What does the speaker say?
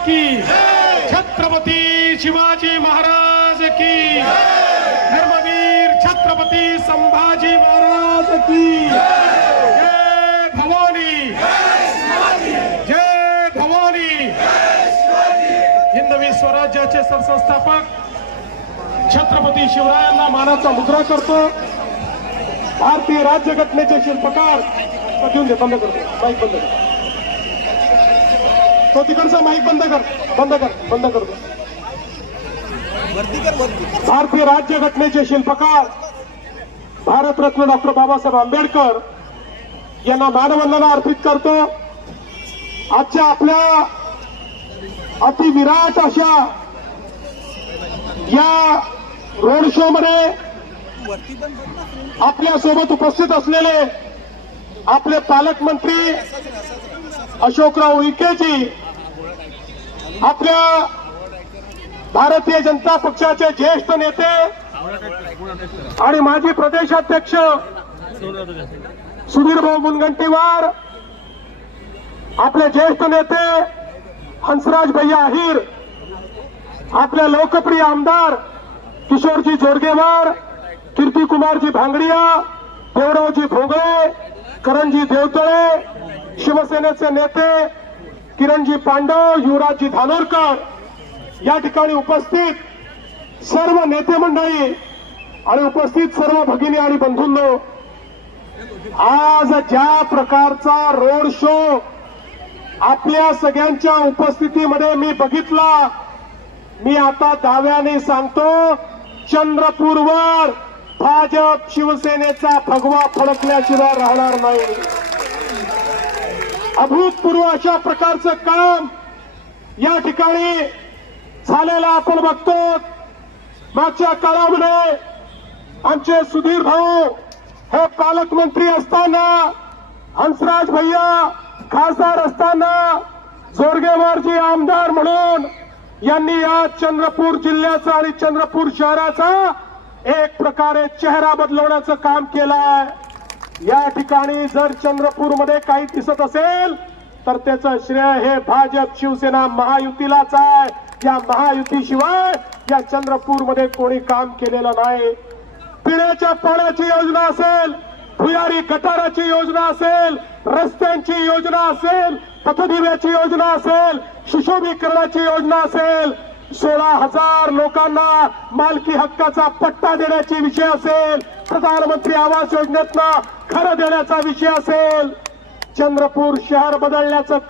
की, छत्रपती शिवाजी महाराज की, धर्मवीर छत्रपती संभाजी महाराज की, जय भवानी, जय भवानी। हिंदवी स्वराज्याचे सरसंस्थापक छत्रपती शिवरायांना मानाचा मुद्रा करतो। भारतीय राज्यघटनेचे शिल्पकार घेऊन दे, बंद करतो माईक, बंद कर तो तिकडचा माईक, बंद कर, बंद कर, बंद करतो। भारतीय राज्यघटनेचे शिल्पकार भारतरत्न डॉक्टर बाबासाहेब आंबेडकर यांना मानवंदना अर्पित करतो। आजच्या आपल्या अतिविराट अशा या रोड शो मध्ये आपल्या सोबत उपस्थित असलेले आपले पालकमंत्री अशोकराव उईकेजी, आपल्या भारतीय जनता पक्षाचे ज्येष्ठ नेते आणि माजी प्रदेशाध्यक्ष सुधीरभाऊ मुनगंटीवार, आपले ज्येष्ठ नेते हंसराज भैया अहिर, आपले लोकप्रिय आमदार किशोरजी जोरगेवार, कीर्तिकुमारजी भांगडिया, देवरावजी भोगळे, करणजी देवतळे, शिवसेनेचे नेते किरणजी पांडव, युवराजजी धानोरकर, या ठिकाणी उपस्थित सर्व नेते मंडळी आणि उपस्थित सर्व भगिनी आणि बंधूंनो, आज ज्या प्रकारचा रोड शो आपल्या सगळ्यांच्या उपस्थितीमध्ये मी बघितला, मी आता दाव्याने सांगतो, चंद्रपूरवर भाजप शिवसेनेचा भगवा फडकल्याशिवाय राहणार नाही। अभूतपूर्व अशा प्रकारचं काम या ठिकाणी झालेलं आपण बघतो। मागच्या काळामध्ये आमचे सुधीर भाऊ हे पालकमंत्री असताना, हंसराज भैया खासदार असताना, जोरगेवारजी आमदार म्हणून यांनी या चंद्रपूर जिल्ह्याचा आणि चंद्रपूर शहराचा एक प्रकारे चेहरा बदलवण्याचं काम केलंय। या ठिकाणी जर चंद्रपूरमध्ये काही दिसत असेल तर त्याचं श्रेय हे भाजप शिवसेना महायुतीलाच आहे। या महायुतीशिवाय या चंद्रपूरमध्ये कोणी काम केलेलं नाही। पिण्याच्या पाण्याची योजना असेल, भुयारी गटाराची योजना असेल, रस्त्यांची योजना असेल, पथदिव्याची योजना असेल, सुशोभीकरणाची योजना असेल, 16,000 लोकांना मालकी हक्काचा पट्टा देण्याची विषय असेल, प्रधानमंत्री आवास योजनेतनं घरं देण्याचा विषय असेल, चंद्रपूर शहर बदलण्याचं